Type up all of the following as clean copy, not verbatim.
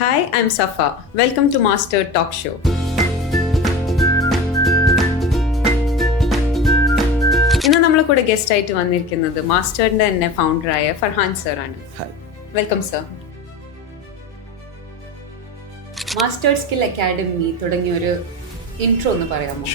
Hi, I'm Safa. Welcome to Master Talk Show. ഇന്ന് നമ്മളെ കൂടെ ഗസ്റ്റ് ആയിട്ട് വന്നിരിക്കുന്നത് മാസ്റ്ററിന്റെ തന്നെ ഫൗണ്ടറായ ഫർഹാൻ സർ ആണ്. Welcome sir. Master skill academy തുടങ്ങിയ ഒരു ഇൻട്രോ ഒന്ന് പറയാമോ?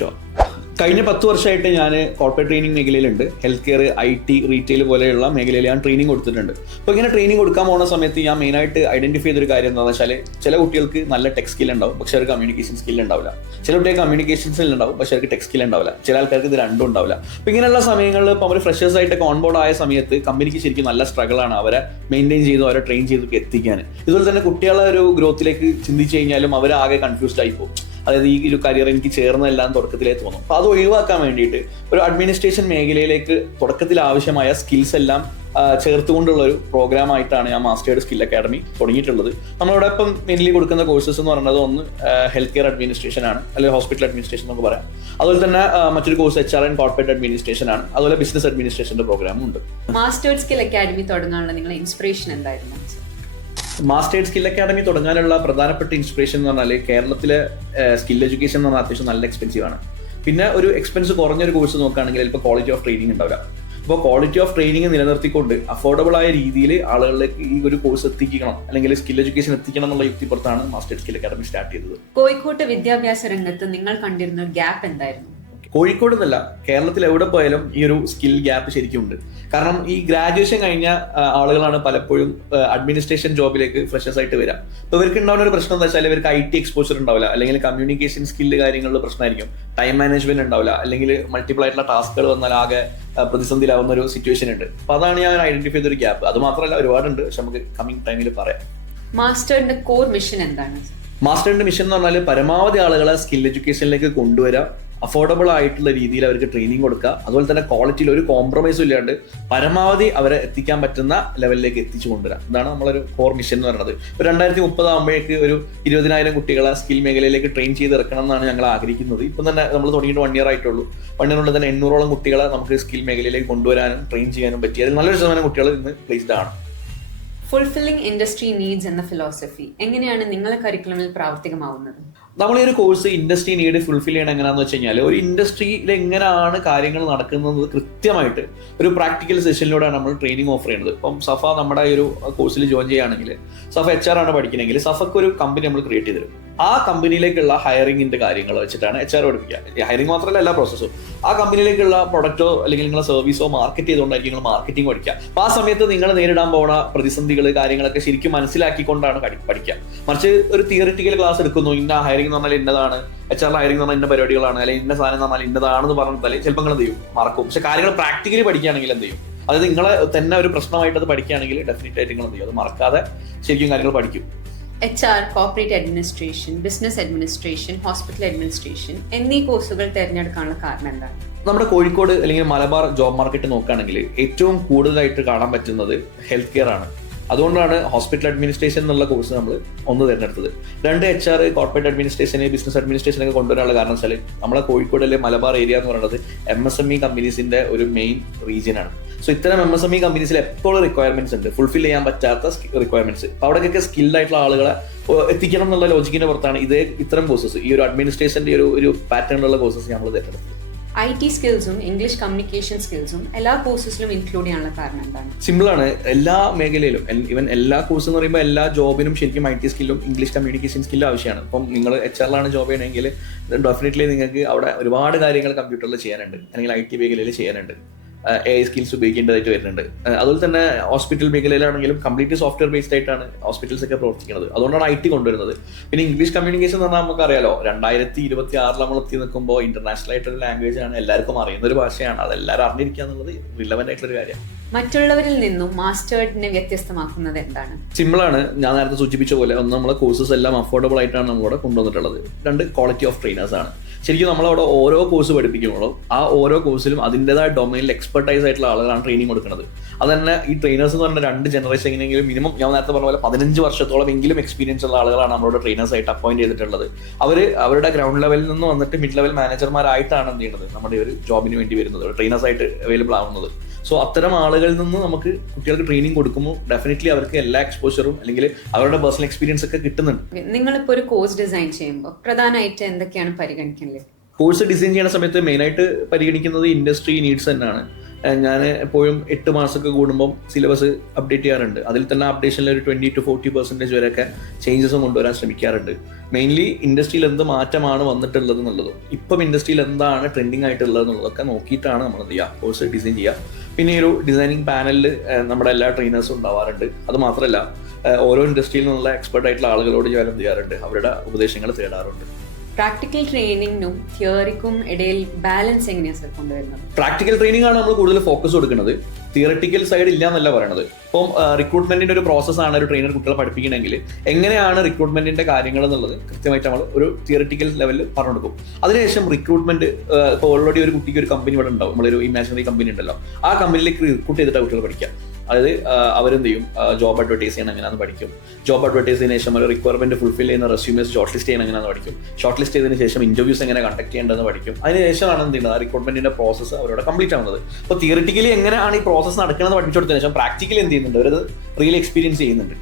കഴിഞ്ഞ 10 വർഷമായിട്ട് ഞാൻ കോർപ്പറേറ്റ് ട്രെയിനിങ് മേഖലയിലുണ്ട്. ഹെൽത്ത് കെയർ, IT, റീറ്റെയിൽ പോലെയുള്ള മേഖലയിൽ ഞാൻ ട്രെയിനിങ് കൊടുത്തിട്ടുണ്ട്. അപ്പോൾ ഇങ്ങനെ ട്രെയിനിങ് കൊടുക്കാൻ പോകുന്ന സമയത്ത് ഞാൻ മെയിനായിട്ട് ഐഡന്റിഫൈ ചെയ്തൊരു കാര്യം എന്താണെന്ന് വെച്ചാൽ, ചില കുട്ടികൾക്ക് നല്ല ടെക് സ്കിൽ ഉണ്ടാവും, പക്ഷേ അവർക്ക് കമ്മ്യൂണിക്കേഷൻ സ്കിൽ ഉണ്ടാവില്ല. ചില കുട്ടികൾക്ക് കമ്മ്യൂണിക്കേഷൻ സ്കിൽ ഉണ്ടാവും, പക്ഷേ അവർക്ക് ടെക് സ്കിൽ ഉണ്ടാവില്ല. ചില ആൾക്കാർക്ക് ഇത് രണ്ടും ഉണ്ടാവില്ല. അപ്പോൾ ഇങ്ങനെയുള്ള സമയങ്ങളിൽ ഇപ്പോൾ അവർ ഫ്രഷേഴ്സ് ആയിട്ടൊക്കെ ഓൺബോർഡ് ആയ സമയത്ത് കമ്പനിക്ക് ശരിക്കും നല്ല സ്ട്രഗിളാണ് അവരെ മെയിൻറ്റെയിൻ ചെയ്തു, അവരെ ട്രെയിൻ ചെയ്തൊക്കെ എത്തിക്കാൻ. ഇതുപോലെ തന്നെ കുട്ടികളെ ഒരു ഗ്രോത്തിലേക്ക് ചിന്തിച്ച് കഴിഞ്ഞാലും അവർ ആകെ കൺഫ്യൂസ്ഡ് ആയിപ്പോകും. അതായത് ഈ ഒരു കരിയർ എനിക്ക് ചേർന്നതെല്ലാം തുടക്കത്തിലേ തോന്നും. അപ്പോൾ അത് ഒഴിവാക്കാൻ വേണ്ടിയിട്ട് ഒരു അഡ്മിനിസ്ട്രേഷൻ മേഖലയിലേക്ക് തുടക്കത്തിൽ ആവശ്യമായ സ്കിൽസ് എല്ലാം ചേർത്തുകൊണ്ടുള്ള ഒരു പ്രോഗ്രാം ആയിട്ടാണ് ഞാൻ മാസ്റ്റേർഡ് സ്കിൽ അക്കാഡമി തുടങ്ങിയിട്ടുള്ളത്. നമ്മളിവിടെ ഇപ്പം മെയിൻലി കൊടുക്കുന്ന കോഴ്സസ് എന്ന് പറയുന്നത് ഒന്ന് ഹെൽത്ത് കെയർ അഡ്മിനിസ്ട്രേഷൻ ആണ്, അല്ലെങ്കിൽ ഹോസ്പിറ്റൽ അഡ്മിനിസ്ട്രേഷൻ എന്നൊക്കെ പറയാം. അതുപോലെ തന്നെ മറ്റൊരു course HR and corporate administration ആണ്. അതുപോലെ ബിസിനസ് അഡ്മിനിസ്ട്രേഷന്റെ പ്രോഗ്രാമും ഉണ്ട്. മാസ്റ്റേർഡ് സ്കിൽ അക്കാഡമി തുടങ്ങാനുള്ള നിങ്ങളുടെ ഇൻസ്പിറേഷൻ എന്തായിരുന്നു? മാസ്റ്റേർഡ് സ്കിൽ അക്കാഡമി തുടങ്ങാനുള്ള പ്രധാനപ്പെട്ട ഇൻസ്പിറേഷൻ എന്ന് പറഞ്ഞാൽ, കേരളത്തിലെ സ്കിൽ എഡ്യൂക്കേഷൻ എന്ന് പറഞ്ഞാൽ അത്യാവശ്യം നല്ല എക്സ്പെൻസീവ് ആണ്. പിന്നെ ഒരു എക്സ്പെൻസ് കുറഞ്ഞൊരു കോഴ്സ് നോക്കുകയാണെങ്കിൽ ഇപ്പോൾ ക്വാളിറ്റി ഓഫ് ട്രെയിനിങ് ഉണ്ടാവില്ല. അപ്പോൾ ക്വാളിറ്റി ഓഫ് ട്രെയിനിങ് നിലനിർത്തിക്കൊണ്ട് അഫോർഡബിൾ ആയ രീതിയിൽ ആളുകളിലേക്ക് ഈ ഒരു കോഴ്സ് എത്തിക്കണം, അല്ലെങ്കിൽ സ്കിൽ എഡ്യൂക്കേഷൻ എത്തിക്കണം എന്നുള്ള യുക്തിപ്പുറത്താണ് മാസ്റ്റേർഡ് സ്കിൽ അക്കാഡമി സ്റ്റാർട്ട് ചെയ്തത്. കോഴിക്കോട്ട് വിദ്യാഭ്യാസ രംഗത്ത് നിങ്ങൾ കണ്ടിരുന്ന ഗ്യാപ്പ് എന്തായിരുന്നു? കോഴിക്കോട് എന്നല്ല, കേരളത്തിൽ എവിടെ പോയാലും ഈ ഒരു സ്കിൽ ഗ്യാപ്പ് ശരിക്കും ഉണ്ട്. കാരണം ഈ ഗ്രാജുവേഷൻ കഴിഞ്ഞ ആളുകളാണ് പലപ്പോഴും അഡ്മിനിസ്ട്രേഷൻ ജോബിലേക്ക് ഫ്രഷേഴ്സ് ആയിട്ട് വരിക. അപ്പോൾ ഇവർക്ക് ഉണ്ടാവുന്ന ഒരു പ്രശ്നം എന്താ വെച്ചാൽ, ഇവർക്ക് IT എക്സ്പോഷർ ഉണ്ടാവില്ല, അല്ലെങ്കിൽ കമ്മ്യൂണിക്കേഷൻ സ്കില്ല് കാര്യങ്ങളിൽ പ്രശ്നമായിരിക്കും, ടൈം മാനേജ്മെന്റ് ഉണ്ടാവില്ല, അല്ലെങ്കിൽ മൾട്ടിപ്പിൾ ആയിട്ടുള്ള ടാസ്കുകൾ വന്നാൽ ആകെ പ്രതിസന്ധിയിലാവുന്ന ഒരു സിറ്റുവേഷൻ ഉണ്ട്. അപ്പോൾ അതാണ് ഞാൻ ഐഡന്റിഫൈ ചെയ്തൊരു ഗ്യാപ്പ്. അത് മാത്രമല്ല, ഒരുപാടുണ്ട്, പക്ഷെ നമുക്ക് കമ്മിങ് ടൈമിൽ പറയാം. മാസ്റ്ററിന്റെ കോർ മിഷൻ എന്താണ്? മാസ്റ്ററിന്റെ മിഷൻ എന്ന് പറഞ്ഞാൽ പരമാവധി ആളുകളെ സ്കിൽ എഡ്യൂക്കേഷനിലേക്ക് കൊണ്ടുവരാം, അഫോർഡബിൾ ആയിട്ടുള്ള രീതിയിൽ അവർക്ക് ട്രെയിനിങ് കൊടുക്കുക, അതുപോലെ തന്നെ ക്വാളിറ്റിയിൽ ഒരു കോംപ്രമൈസും ഇല്ലാണ്ട് പരമാവധി അവരെ എത്തിക്കാൻ പറ്റുന്ന ലെവലിലേക്ക് എത്തിച്ചു കൊണ്ടുവരാം. ഇതാണ് നമ്മളൊരു കോർ മിഷൻ എന്ന് പറയുന്നത്. 2030 ആകുമ്പോഴേക്ക് ഒരു 20,000 കുട്ടികളെ സ്കിൽ മേഖലയിലേക്ക് ട്രെയിൻ ചെയ്ത് ഇറക്കണം എന്നാണ് ഞങ്ങൾ ആഗ്രഹിക്കുന്നത്. ഇപ്പം തന്നെ നമ്മൾ തുടങ്ങിയിട്ട് 1 ഇയർ ആയിട്ടുള്ളൂ. 1 ഇയറിനുള്ളിൽ തന്നെ 800ഓളം കുട്ടികളെ നമുക്ക് സ്കിൽ മേഖലയിലേക്ക് കൊണ്ടുവരാനും ട്രെയിൻ ചെയ്യാനും പറ്റി. അതിൽ നല്ലൊരു ശതമാനം കുട്ടികൾ ഇന്ന് പ്ലേസ്ഡ് ആണ്. ഫുൾഫില്ലിംഗ് ഇൻഡസ്ട്രി നീഡ്സ് എന്ന ഫിലോസഫി എങ്ങനെയാണ് നിങ്ങളെ കരിക്കുലമിൽ പ്രാവർത്തികമാവുന്നത്? നമ്മൾ ഈ ഒരു കോഴ്സ് ഇൻഡസ്ട്രി നീഡ് ഫുൾഫിൽ ചെയ്യണം എങ്ങനെയാണെന്ന് വെച്ച് കഴിഞ്ഞാൽ, ഒരു ഇൻഡസ്ട്രിയിൽ എങ്ങനെയാണ് കാര്യങ്ങൾ നടക്കുന്നത് കൃത്യമായിട്ട് ഒരു പ്രാക്ടിക്കൽ സെഷനിലൂടെയാണ് നമ്മൾ ട്രെയിനിങ് ഓഫർ ചെയ്യുന്നത്. ഇപ്പം സഫ നമ്മുടെ ഈ ഒരു കോഴ്സിൽ ജോയിൻ ചെയ്യുകയാണെങ്കിൽ, സഫ HR ആണ് പഠിക്കണമെങ്കിൽ സഫക്ക് ഒരു കമ്പനി നമ്മൾ ക്രിയേറ്റ് ചെയ്ത് തരും. ആ കമ്പനിയിലേക്കുള്ള ഹയറിങ്ങിന്റെ കാര്യങ്ങൾ വെച്ചിട്ടാണ് HR പഠിപ്പിക്കുക. ഹയറിംഗ് മാത്രമല്ല, എല്ലാ പ്രോസസ്സും. ആ കമ്പനിയിലേക്കുള്ള പ്രൊഡക്റ്റോ അല്ലെങ്കിൽ നിങ്ങളെ സർവീസോ മാർക്കറ്റ് ചെയ്തുകൊണ്ടായിരിക്കും നിങ്ങൾ മാർക്കറ്റിംഗ് പഠിക്കുക. അപ്പോൾ ആ സമയത്ത് നിങ്ങൾ നേരിടാൻ പോകുന്ന പ്രതിസന്ധികൾ കാര്യങ്ങളൊക്കെ ശരിക്കും മനസ്സിലാക്കിക്കൊണ്ടാണ് പഠിക്കുക. മറിച്ച് ഒരു തിയറിറ്റിക്കൽ ക്ലാസ് എടുക്കുന്നു, ഇന്ന ഹയറിംഗ് എന്ന് പറഞ്ഞാൽ ഇന്നതാണ്, HR ഹയറിംഗ് എന്ന് പറഞ്ഞാൽ ഇന്ന പരിപാടികളാണ്, അല്ലെങ്കിൽ ഇന്ന സാധനം എന്ന് പറഞ്ഞാൽ ഇന്നതാണെന്ന് പറഞ്ഞാൽ ചിലപ്പോൾ നിങ്ങൾ എന്ത് ചെയ്യും, മറക്കും. പക്ഷെ കാര്യങ്ങൾ പ്രാക്ടിക്കലി പഠിക്കുകയാണെങ്കിൽ എന്ത് ചെയ്യും, അതായത് നിങ്ങളെ തന്നെ ഒരു പ്രശ്നമായിട്ട് അത് പഠിക്കുകയാണെങ്കിൽ ഡെഫിനറ്റ് ആയിട്ട് നിങ്ങൾ എന്ത് ചെയ്യും, അത് മറക്കാതെ ശരിക്കും കാര്യങ്ങൾ പഠിക്കും. HR, corporate administration, business administration, hospital administration എന്നീ കോഴ്സുകൾ തിരഞ്ഞെടുക്കാനുള്ള കാരണം എന്താണ്? നമ്മുടെ കോഴിക്കോട് അല്ലെങ്കിൽ മലബാർ ജോബ് മാർക്കറ്റ് നോക്കുകയാണെങ്കിൽ ഏറ്റവും കൂടുതലായിട്ട് കാണാൻ പറ്റുന്നത് ഹെൽത്ത് കെയർ ആണ്. അതുകൊണ്ടാണ് ഹോസ്പിറ്റൽ അഡ്മിനിസ്ട്രേഷൻ എന്നുള്ള കോഴ്സ് നമ്മൾ ഒന്ന് തിരഞ്ഞെടുത്തത്. 2 HR, കോർപ്പറേറ്റ് അഡ്മിനിസ്ട്രേഷന്, ബിസിനസ് അഡ്മിനിസ്ട്രേഷനൊക്കെ കൊണ്ടുവരാനുള്ള കാരണം വെച്ചാൽ, നമ്മളെ കോഴിക്കോടിലെ മലബാർ ഏരിയ എന്ന് പറയുന്നത് MSME കമ്പനീസിന്റെ ഒരു മെയിൻ റീജിയൻ ആണ്. സോ ഇത്തരം MSME കമ്പനീസിൽ എപ്പോഴും റിക്വയർമെന്റ്സ് ഉണ്ട്, ഫുൾഫിൽ ചെയ്യാൻ പറ്റാത്ത റിക്വയർമെന്റ്സ്. അപ്പോൾ അവിടേക്കൊക്കെ സ്കിൽഡ് ആയിട്ടുള്ള ആളുകളെ എത്തിക്കണം എന്നുള്ള ലോജിക്കിന്റെ പുറത്താണ് ഇത്തരം കോഴ്സസ്, ഈ ഒരു അഡ്മിനിസ്ട്രേഷന്റെ ഒരു പാറ്റേണിലുള്ള കോഴ്സസ് നമ്മൾ തിരഞ്ഞെടുത്തത്. IT സ്കിൽസും ഇംഗ്ലീഷ് കമ്മ്യൂണിക്കേഷൻ സ്കിൽസും എല്ലാ കോഴ്സസിലും ഇൻക്ലൂഡ് ചെയ്യാനുള്ള കാരണം എന്താണ്? സിമ്പിളാണ്. എല്ലാ മേഖലയിലും, ഈവൻ എല്ലാ കോഴ്സ് എന്ന് പറയുമ്പോൾ എല്ലാ ജോബിനും ശരിക്കും IT സ്കില്ലും ഇംഗ്ലീഷ് കമ്മ്യൂണിക്കേഷൻ സ്കില്ലും ആവശ്യമാണ്. ഇപ്പം നിങ്ങൾ HR ജോബ് ചെയ്യണമെങ്കിൽ ഡെഫിനറ്റ്ലി നിങ്ങൾക്ക് അവിടെ ഒരുപാട് കാര്യങ്ങൾ കമ്പ്യൂട്ടറിൽ ചെയ്യാനുണ്ട്, അല്ലെങ്കിൽ IT മേഖലയിൽ ചെയ്യാനുണ്ട്, AI സ്കിൽസ് ഉപയോഗിക്കേണ്ടതായിട്ട് വരുന്നുണ്ട്. അതുപോലെ തന്നെ ഹോസ്പിറ്റൽ മേഖലയിലാണെങ്കിലും കംപ്ലീറ്റ്ലി സോഫ്റ്റ്വെയർ ബേസ്ഡ് ആയിട്ടാണ് ഹോസ്പിറ്റൽസ് ഒക്കെ പ്രവർത്തിക്കുന്നത്. അതുകൊണ്ടാണ് IT കൊണ്ടുവരുന്നത്. പിന്നെ ഇംഗ്ലീഷ് കമ്മ്യൂണിക്കേഷൻ എന്ന് പറഞ്ഞാൽ നമുക്കറിയാലോ, 2026 നമ്മൾ എത്തി നിൽക്കുമ്പോൾ ഇന്റർനാഷണൽ ആയിട്ടൊരു ലാംഗ്വേജ് ആണ്, എല്ലാവർക്കും അറിയുന്ന ഒരു ഭാഷയാണ്. അതെല്ലാവരും അറിഞ്ഞിരിക്കുക എന്നുള്ളത് റിലവന്റ് ആയിട്ടുള്ള കാര്യമാണ്. മറ്റുള്ളവരിൽ നിന്നും മാസ്റ്റേർഡിനെ വ്യത്യസ്തമാക്കുന്നത് എന്താണ്? സിമ്പിളാണ്. ഞാൻ നേരത്തെ സൂചിപ്പിച്ച പോലെ, ഒന്ന് നമ്മളെ കോഴ്സസ് എല്ലാം അഫോർഡബിൾ ആയിട്ടാണ് നമ്മളിവിടെ കൊണ്ടുവന്നിട്ടുള്ളത്. 2 ക്വാളിറ്റി ഓഫ് ട്രെയിനേഴ്സ് ആണ്. ശരിക്കും നമ്മളവിടെ ഓരോ കോഴ്സ് പഠിപ്പിക്കുമ്പോഴും ആ ഓരോ കോഴ്സിലും അതിൻ്റെതായ ഡൊമൈനിൽ എക്സ്പെർട്ടൈസ് ആയിട്ടുള്ള ആളുകളാണ് ട്രെയിനിങ് കൊടുക്കുന്നത്. അത് തന്നെ ഈ ട്രെയിനേഴ്സ് എന്ന് പറഞ്ഞാൽ 2 ജനറേഷൻ എങ്ങനെയെങ്കിലും മിനിമം ഞാൻ നേരത്തെ പറഞ്ഞ പോലെ 15 വർഷത്തോളം എങ്കിലും എക്സ്പീരിയൻസ് ഉള്ള ആളുകളാണ് നമ്മളോട് ട്രെയിനേഴ്സ് ആയിട്ട് അപ്പോയിന്റ് ചെയ്തിട്ടുള്ളത്. അവരുടെ ഗ്രൗണ്ട് ലെവലിൽ നിന്ന് വന്നിട്ട് മിഡ് ലെവൽ മാനേജർമാരായിട്ടാണ് എന്ത് ചെയ്യുന്നത്, നമ്മുടെ ഒരു ജോബിന് വേണ്ടി വരുന്നത്, ട്രെയിനേഴ്സ് ആയിട്ട് അവൈലബിൾ ആവുന്നത്. സോ അത്തരം ആളുകളിൽ നിന്ന് നമുക്ക് കുട്ടികൾക്ക് ട്രെയിനിങ് കൊടുക്കുമ്പോൾ ഡെഫിനറ്റ്ലി അവർക്ക് എല്ലാ എക്സ്പോഷറും അല്ലെങ്കിൽ അവരുടെ പേഴ്സണൽ എക്സ്പീരിയൻസ് ഒക്കെ കിട്ടുന്നുണ്ട്. നിങ്ങളിപ്പോൾ ഒരു കോഴ്സ് ഡിസൈൻ ചെയ്യുമ്പോൾ പ്രധാനമായിട്ട് എന്തൊക്കെയാണ് പരിഗണിക്കുന്നത്? കോഴ്സ് ഡിസൈൻ ചെയ്യുന്ന സമയത്ത് മെയിനായിട്ട് പരിഗണിക്കുന്നത് ഇൻഡസ്ട്രി നീഡ്സ് തന്നെയാണ്. ഞാൻ എപ്പോഴും 8 മാസമൊക്കെ കൂടുമ്പം സിലബസ് അപ്ഡേറ്റ് ചെയ്യാറുണ്ട്. അതിൽ തന്നെ അപ്ഡേഷനിൽ ഒരു 20 to 40% വരെയൊക്കെ ചേഞ്ചസും കൊണ്ടുവരാൻ ശ്രമിക്കാറുണ്ട്. മെയിൻലി ഇൻഡസ്ട്രിയിൽ എന്ത് മാറ്റമാണ് വന്നിട്ടുള്ളത് എന്നുള്ളതും ഇപ്പം ഇൻഡസ്ട്രിയിൽ എന്താണ് ട്രെൻഡിങ് ആയിട്ടുള്ളത് എന്നുള്ളതൊക്കെ നോക്കിയിട്ടാണ് നമ്മൾ എന്ത് ചെയ്യുക, കോഴ്സ് ഡിസൈൻ ചെയ്യുക. പിന്നെ ഈ ഒരു ഡിസൈനിങ് പാനലിൽ നമ്മുടെ എല്ലാ ട്രെയിനേഴ്സും ഉണ്ടാവാറുണ്ട്. അത് മാത്രമല്ല ഓരോ ഇൻഡസ്ട്രിയിൽ നിന്നുള്ള എക്സ്പെർട്ട് ആയിട്ടുള്ള ആളുകളോട് ഞാൻ എന്ത് ചെയ്യാറുണ്ട്, അവരുടെ ഉപദേശങ്ങൾ തേടാറുണ്ട്. പ്രാക്ടിക്കൽ ട്രെയിനിങ്ങിനും തിയറിക്കും ഇടയിൽ ബാലൻസ് എങ്ങനെയാണ് സർ കൊണ്ടുവരുന്നത്? പ്രാക്ടിക്കൽ ട്രെയിനിങ് ആണ് നമ്മൾ കൂടുതൽ ഫോക്കസ് കൊടുക്കുന്നത്. തിയറട്ടിക്കൽ സൈഡ് ഇല്ല എന്നല്ല പറയണത്. ഇപ്പം റിക്രൂട്ട്മെന്റിന്റെ ഒരു പ്രോസസ്സാണ് ഒരു ട്രെയിനർ കുട്ടികളെ പഠിപ്പിക്കണമെങ്കിൽ എങ്ങനെയാണ് റിക്രൂട്ട്മെന്റിന്റെ കാര്യങ്ങൾ എന്നുള്ളത് കൃത്യമായിട്ട് നമ്മൾ ഒരു തിയറട്ടിക്കൽ ലെവലിൽ പറഞ്ഞു കൊടുക്കും. അതിനുശേഷം റിക്രൂട്ട്മെന്റ് ഇപ്പോൾ ഓൾറെഡി ഒരു കുട്ടിക്ക് ഒരു കമ്പനി ഇവിടെ ഉണ്ടാവും, നമ്മളൊരു ഇമാജിനറി കമ്പനി ഉണ്ടല്ലോ, ആ കമ്പനിയിലേക്ക് റിക്രൂട്ട് ചെയ്തിട്ട് കുട്ടികൾ പഠിക്കാം. അതായത് അവരെന്ത് ചെയ്യും, ജോബ് അഡ്വർടൈസ് ചെയ്യണം എങ്ങനെയാണെന്ന് പഠിക്കും. ജോബ് അഡ്വർടൈസ് ചെയ്തതിനു ശേഷം ഒരു റിക്വയർമെന്റ് ഫുൾഫിൽ ചെയ്യുന്ന റെസ്യൂമേസ് ഷോർട്ട് ലിസ്റ്റ് ചെയ്യണം എങ്ങനെയാണെന്ന് പഠിക്കും. ഷോർട്ട് ലിസ്റ്റ് ചെയ്തതിനു ശേഷം ഇന്റർവ്യൂസ് എങ്ങനെ കണ്ടക്ട് ചെയ്യേണ്ടതെന്ന് പഠിക്കും. അതിനുശേഷമാണ് എന്ത് ചെയ്യുന്നത്, റിക്രൂട്ട്മെന്റിന്റെ പ്രോസസ്സ് അവരോട് കംപ്ലീറ്റ് ആവുന്നത്. അപ്പോൾ തിയറിറ്റിക്കലി എങ്ങനെയാണ് ഈ പ്രോസസ്സ് നടക്കുന്നത് പഠിച്ചു കൊടുത്തതിനു ശേഷം പ്രാക്ടിക്കലി എന്ത് ചെയ്യുന്നുണ്ട്, അവരത് റിയൽ എക്സ്പീരിയൻസ് ചെയ്യുന്നുണ്ട്.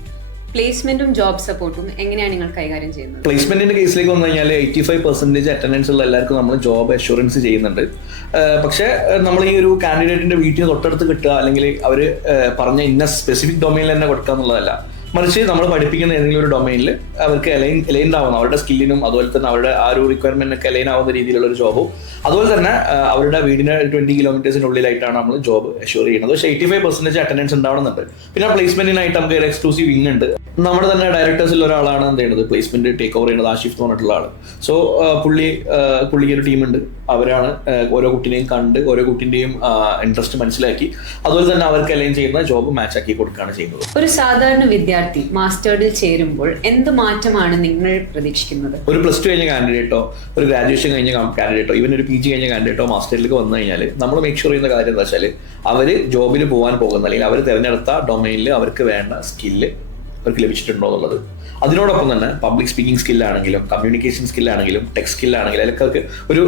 പ്ലേസ്മെന്റും ജോബ് സപ്പോർട്ടും എങ്ങനെയാണ് നിങ്ങൾ കൈകാര്യം ചെയ്യുന്നത്? പ്ലേസ്മെന്റിന്റെ കേസിലേക്ക് വന്നു കഴിഞ്ഞാൽ 85% അറ്റൻഡൻസ് ഉള്ള എല്ലാവർക്കും നമ്മൾ ജോബ് അഷുറൻസ് ചെയ്യുന്നുണ്ട്. പക്ഷേ നമ്മൾ ഈ ഒരു കാൻഡിഡേറ്റിന്റെ വീട്ടിൽ തൊട്ടടുത്ത് കിട്ടുക അല്ലെങ്കിൽ അവർ പറഞ്ഞ ഇന്ന സ്പെസിഫിക് ഡൊമൈനിൽ തന്നെ കൊടുക്കുക എന്നുള്ളതല്ല. മറിച്ച് നമ്മൾ പഠിപ്പിക്കുന്ന ഏതെങ്കിലും ഒരു ഡൊമൈനിൽ അവർക്ക് അലൈൻഡ് ആവുന്ന അവരുടെ സ്കില്ലിനും അതുപോലെ തന്നെ അവരുടെ ആ ഒരു റിക്വയർമെന്റിനൊക്കെ അലൈൻ ആവുന്ന രീതിയിലുള്ള ഒരു ജോബും അതുപോലെ തന്നെ അവരുടെ വീടിന് 20 കിലോമീറ്റേഴ്സിനുള്ളിലായിട്ടാണ് നമ്മൾ ജോബ് അഷ്യൂർ ചെയ്യുന്നത്. പക്ഷേ 85% അറ്റൻഡൻസ് ഉണ്ടാവുന്നുണ്ട്. പിന്നെ പ്ലേസ്മെന്റിനായിട്ട് നമുക്ക് ഒരു എക്സ്ക്ലൂസീവ് വിങ് ഉണ്ട്. നമ്മുടെ തന്നെ ഡയറക്ടേഴ്സിൽ ഒരാളാണ് എന്ത് ചെയ്യുന്നത്, പ്ലേസ്മെന്റ് ടേക്ക് ഓവർ ചെയ്യുന്നത്, ആഷിഫ് എന്ന് പറഞ്ഞിട്ടുള്ള ആൾ. സോ പുള്ളിക്ക് ഒരു ടീമുണ്ട്. അവരാണ് ഓരോ കുട്ടിനെയും കണ്ട് ഓരോ കുട്ടിന്റെയും ഇൻട്രസ്റ്റ് മനസ്സിലാക്കി അതുപോലെ തന്നെ അവർക്ക് അലൈൻ ചെയ്യുന്ന ജോബ് മാച്ച് ആക്കി കൊടുക്കുകയാണ് ചെയ്യുന്നത്. ഒരു സാധാരണ വിദ്യാർത്ഥി മാസ്റ്റേർഡിൽ ചേരുമ്പോൾ എന്ത് മാറ്റമാണ് നിങ്ങൾ പ്രതീക്ഷിക്കുന്നത്? ഒരു +2 കഴിഞ്ഞ കാൻഡിഡേറ്റോ ഒരു ഗ്രാജുവേഷൻ കഴിഞ്ഞ കാൻഡിഡേറ്റോ ഈവൻ ഒരു PG കഴിഞ്ഞ കാൻഡിഡേറ്റോ മാസ്റ്റേഴ്സിലേക്ക് വന്നു കഴിഞ്ഞാൽ നമ്മൾ മേക്ക് ഷുവർ ചെയ്യുന്ന കാര്യം എന്താ വെച്ചാൽ അവർ ജോബിൽ പോകാൻ പോകുന്ന അല്ലെങ്കിൽ അവർ തിരഞ്ഞെടുത്ത ഡൊമൈനിൽ അവർക്ക് വേണ്ട സ്കില്ല് അവർക്ക് ലഭിച്ചിട്ടുണ്ടോ എന്നുള്ളത്. അതിനോടൊപ്പം തന്നെ പബ്ലിക് സ്പീക്കിംഗ് സ്കില്ലാണെങ്കിലും കമ്മ്യൂണിക്കേഷൻ സ്കില്ലാണെങ്കിലും ടെക്സ്റ്റ് സ്കില്ലാണെങ്കിലും അതിലൊക്കെ ഒരു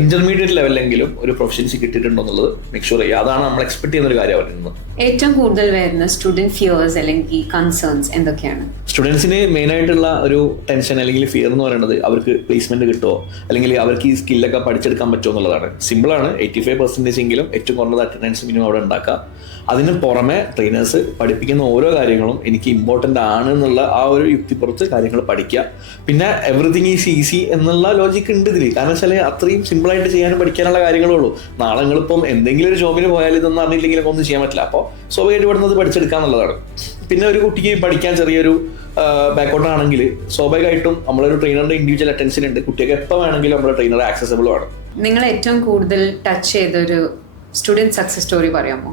ഇന്റർമീഡിയറ്റ് ലെവലിലെങ്കിലും ഒരു പ്രൊഫഷൻസി കിട്ടിയിട്ടുണ്ടോ എന്നുള്ളത് മേക്ക് ഷുവർ ചെയ്യുക. അതാണ് നമ്മൾ എക്സ്പെക്ട് ചെയ്യുന്ന ഒരു കാര്യം പറയുന്നത്. ഏറ്റവും കൂടുതൽ വരുന്ന സ്റ്റുഡന്റ് ഫിയേഴ്സ് അല്ലെങ്കിൽ കൺസേൺസ് എന്തൊക്കെയാണ്? സ്റ്റുഡൻസിന് മെയിൻ ആയിട്ടുള്ള ഒരു ടെൻഷൻ അല്ലെങ്കിൽ ഫിയർ എന്ന് പറയുന്നത് അവർക്ക് പ്ലേസ്മെന്റ് കിട്ടുമോ അല്ലെങ്കിൽ അവർക്ക് ഈ സ്കില്ലൊക്കെ പഠിച്ചെടുക്കാൻ പറ്റുമോ എന്നുള്ളതാണ്. സിമ്പിളാണ്, 85% എങ്കിലും ഏറ്റവും കുറഞ്ഞത് അറ്റൻഡൻസ് മിനിമം അവിടെ ഉണ്ടാക്കുക. അതിന് പുറമെ ട്രെയിനേഴ്സ് പഠിപ്പിക്കുന്ന ഓരോ കാര്യങ്ങളും എനിക്ക് ഇമ്പോർട്ടൻ്റ് ആണ് എന്നുള്ള ആ ഒരു യുക്തിപ്പുറത്ത് കാര്യങ്ങൾ പഠിക്കുക. പിന്നെ എവറിത്തിങ് ഈസ് ഈസി എന്നുള്ള ലോജിക്ക് ഉണ്ട് ഇതിൽ. കാരണം വെച്ചാൽ അത്രയും സിമ്പിളായിട്ട് ചെയ്യാനും പഠിക്കാനുള്ള കാര്യങ്ങളേ ഉള്ളൂ. നാളെ നിങ്ങളിപ്പം എന്തെങ്കിലും ഒരു ജോബിന് പോയാൽ ഇതൊന്നും അറിയില്ലെങ്കിലും ഒന്നും ചെയ്യാൻ പറ്റില്ല. അപ്പോൾ സ്വാഭാവികമായിട്ട് ഇവിടുന്നത് പഠിച്ചെടുക്കുക എന്നുള്ളതാണ്. പിന്നെ ഒരു കുട്ടിക്ക് പഠിക്കാൻ ചെറിയൊരു ബാക്കൗട്ടാണെങ്കിൽ സ്വാഭാവികമായിട്ടും നമ്മളൊരു ട്രെയിനറിന്റെ ഇൻഡിവിജ്വൽ അറ്റൻഷൻ ഉണ്ട്. കുട്ടിക്ക് എപ്പോൾ വേണമെങ്കിലും നമ്മുടെ ട്രെയിനർ ആക്സസബിൾ ആണ്. നിങ്ങൾ ഏറ്റവും കൂടുതൽ ടച്ച് ചെയ്തൊരു സ്റ്റുഡൻറ് സക്സസ് സ്റ്റോറി പറയാമോ?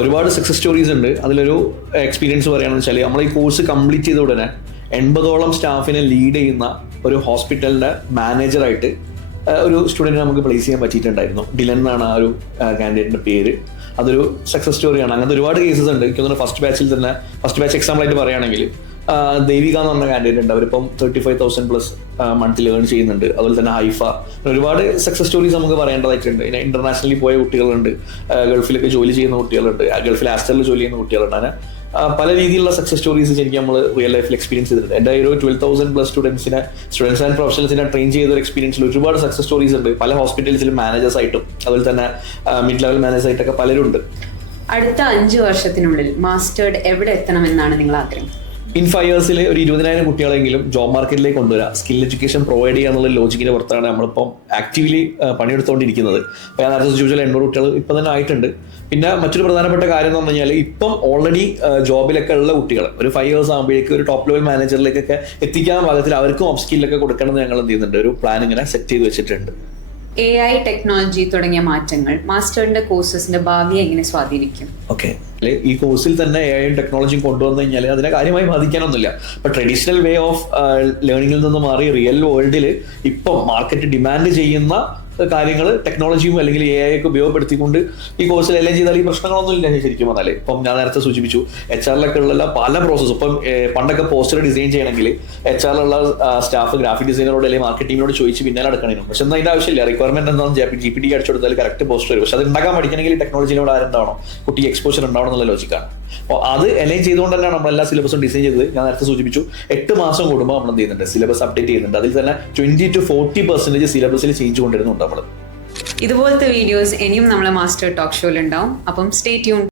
ഒരുപാട് സക്സസ് സ്റ്റോറീസ് ഉണ്ട്. അതിലൊരു എക്സ്പീരിയൻസ് പറയുകയാണെന്ന് വെച്ചാൽ നമ്മൾ ഈ കോഴ്സ് കംപ്ലീറ്റ് ചെയ്ത ഉടനെ 80ഓളം സ്റ്റാഫിനെ ലീഡ് ചെയ്യുന്ന ഒരു ഹോസ്പിറ്റലിന്റെ മാനേജറായിട്ട് ഒരു സ്റ്റുഡൻറ്റിനെ നമുക്ക് പ്ലേസ് ചെയ്യാൻ പറ്റിയിട്ടുണ്ടായിരുന്നു. ഡിലൻ എന്നാണ് ആ ഒരു കാൻഡിഡേറ്റിന്റെ പേര്. അതൊരു സക്സസ് സ്റ്റോറിയാണ്. അങ്ങനത്തെ ഒരുപാട് കേസസ് ഉണ്ട്. എനിക്ക് തോന്നുന്നു ഫസ്റ്റ് ബാച്ച് എക്സാമ്പിൾ ആയിട്ട് പറയുകയാണെങ്കിൽ ദേവിക എന്ന് പറഞ്ഞ കാൻഡിഡേറ്റ് ഉണ്ട്. അവരിപ്പം 35,000+ മന്തിൽ ഏൺ ചെയ്യുന്നുണ്ട്. അതുപോലെ തന്നെ ഹൈഫ, ഒരുപാട് സക്സസ് സ്റ്റോറീസ് നമുക്ക് പറയേണ്ടതായിട്ടുണ്ട്. പിന്നെ ഇന്റർനാഷണലി പോയ കുട്ടികളുണ്ട്, ഗൾഫിലൊക്കെ ജോലി ചെയ്യുന്ന കുട്ടികളുണ്ട്, ഗൾഫിൽ ആസ്റ്ററിൽ ജോലി ചെയ്യുന്ന കുട്ടികളുണ്ട്. അങ്ങനെ പല രീതിയിലുള്ള സക്സസ് സ്റ്റോറീസ് ശരിക്കും നമ്മൾ റിയൽ ലൈഫിൽ എക്സ്പീരിയൻസ് ചെയ്തിട്ടുണ്ട്. എൻ്റെ ഒരു 12,000+ സ്റ്റുഡൻസ് ആൻഡ് പ്രൊഫഷണൽസിനെ ട്രെയിൻ ചെയ്ത ഒരു എക്സ്പീരിയൻസിൽ ഒരുപാട് സക്സസ് സ്റ്റോറീസ് ഉണ്ട്. പല ഹോസ്പിറ്റൽസിലും മാനേജേഴ്സ് ആയിട്ടും അതുപോലെ തന്നെ മിഡ് ലെവൽ മാനേജേഴ്സ് ആയിട്ടൊക്കെ പലരുണ്ട്. അടുത്ത 5 വർഷത്തിനുള്ളിൽ മാസ്റ്റേർഡ് എവിടെ എത്തണമെന്നാണ് നിങ്ങൾ ആഗ്രഹം? ഇൻ 5 years ഒരു 20,000 കുട്ടികളെങ്കിലും ജോബ് മാർക്കറ്റിലേക്ക് കൊണ്ടുവരിക, സ്കിൽ എഡ്യൂക്കേഷൻ പ്രൊവൈഡ് ചെയ്യുക എന്നുള്ള ലോജിക്കിന്റെ പുറത്താണ് നമ്മളിപ്പം ആക്റ്റീവ്ലി പണിയെടുത്തുകൊണ്ടിരിക്കുന്നത്. അപ്പോൾ ഞാൻ നേരത്തെ സൂചിപ്പിച്ച 800 കുട്ടികൾ ഇപ്പം തന്നെ ആയിട്ടുണ്ട്. പിന്നെ മറ്റൊരു പ്രധാനപ്പെട്ട കാര്യം എന്ന് പറഞ്ഞു കഴിഞ്ഞാൽ ഇപ്പം ഓൾറെഡി ജോബിലൊക്കെ ഉള്ള കുട്ടികൾ ഒരു 5 years ആകുമ്പോഴേക്കും ഒരു ടോപ്പ് ലെവൽ മാനേജറിലേക്കൊക്കെ എത്തിക്കാൻ പാകത്തിൽ അവർക്കും അപ്പ് സ്കില്ലൊക്കെ കൊടുക്കണമെന്ന് ഞങ്ങൾ എന്ത് ചെയ്യുന്നുണ്ട്, ഒരു പ്ലാൻ ഇങ്ങനെ സെറ്റ് ചെയ്ത് വെച്ചിട്ടുണ്ട്. AI ടെക്നോളജി തുടങ്ങിയ മാറ്റങ്ങൾ മാസ്റ്റേർഡിന്റെ കോഴ്സസിന്റെ ഭാവിയെ എങ്ങനെ സ്വാധീനിക്കും? ഓക്കെ, ഈ കോഴ്സിൽ തന്നെ AI ടെക്നോളജിയും കൊണ്ടുവന്നു കഴിഞ്ഞാൽ അതിനെ കാര്യമായി ബാധിക്കാനൊന്നുമില്ല. ഇപ്പൊ ട്രഡീഷണൽ വേ ഓഫ് ലേണിംഗിൽ നിന്ന് മാറി റിയൽ വേൾഡിൽ ഇപ്പം മാർക്കറ്റ് ഡിമാൻഡ് ചെയ്യുന്ന കാര്യങ്ങൾ ടെക്നോളജിയും അല്ലെങ്കിൽ AI ഒക്കെ ഉപയോഗപ്പെടുത്തിക്കൊണ്ട് ഈ കോഴ്സിൽ എല്ലാം ചെയ്താൽ ഈ പ്രശ്നങ്ങളൊന്നും ഇല്ല ശരിക്കും വന്നാൽ. ഇപ്പം ഞാൻ നേരത്തെ സൂചിപ്പിച്ചു HR ഉള്ള പല പ്രോസസ്സും. ഇപ്പം പണ്ടൊക്കെ പോസ്റ്റർ ഡിസൈൻ ചെയ്യണമെങ്കിൽ HR സ്റ്റാഫ് ഗ്രാഫിക് ഡിസൈനറോട് അല്ലെങ്കിൽ മാർക്കറ്റിങ്ങിനോട് ചോദിച്ച് പിന്നാലെ നടക്കണേനും. പക്ഷെ എന്നാൽ അതിന്റെ ആവശ്യമില്ല. റിക്വയർമെന്റ് എന്താണെന്ന് GPT അടിച്ചു കൊടുത്താൽ കറക്റ്റ് പോസ്റ്റർ വരും. പക്ഷെ അത് ഉണ്ടാക്കാൻ പഠിക്കണമെങ്കിൽ ടെക്നോളജിയിലൂടെ ആരെന്താണോ കുട്ടി എക്സ്പോഷർ ഉണ്ടാവണം എന്നുള്ള ലോജിക്കാണ്. അപ്പോൾ അത് അലൈൻ ചെയ്തുകൊണ്ട് തന്നെയാണ് നമ്മളെല്ലാ സിലബസും ഡിസൈൻ ചെയ്തത്. ഞാൻ നേരത്തെ സൂചിപ്പിച്ചു 8 മാസം കൂടുമ്പോൾ നമ്മൾ എന്ത് ചെയ്യുന്നുണ്ട്, സിലബസ് അപ്ഡേറ്റ് ചെയ്യുന്നുണ്ട്. അതിൽ തന്നെ 20 to 40% സിലബസിൽ ചേഞ്ച് കൊണ്ടിരുന്നുണ്ട് നമ്മൾ. ഇതുപോലത്തെ വീഡിയോസ് ഇനിയും നമ്മളെ മാസ്റ്റർ ടോക്ക് ഷോയിൽ ഉണ്ടാവും. അപ്പം സ്റ്റേ ട്യൂൺ.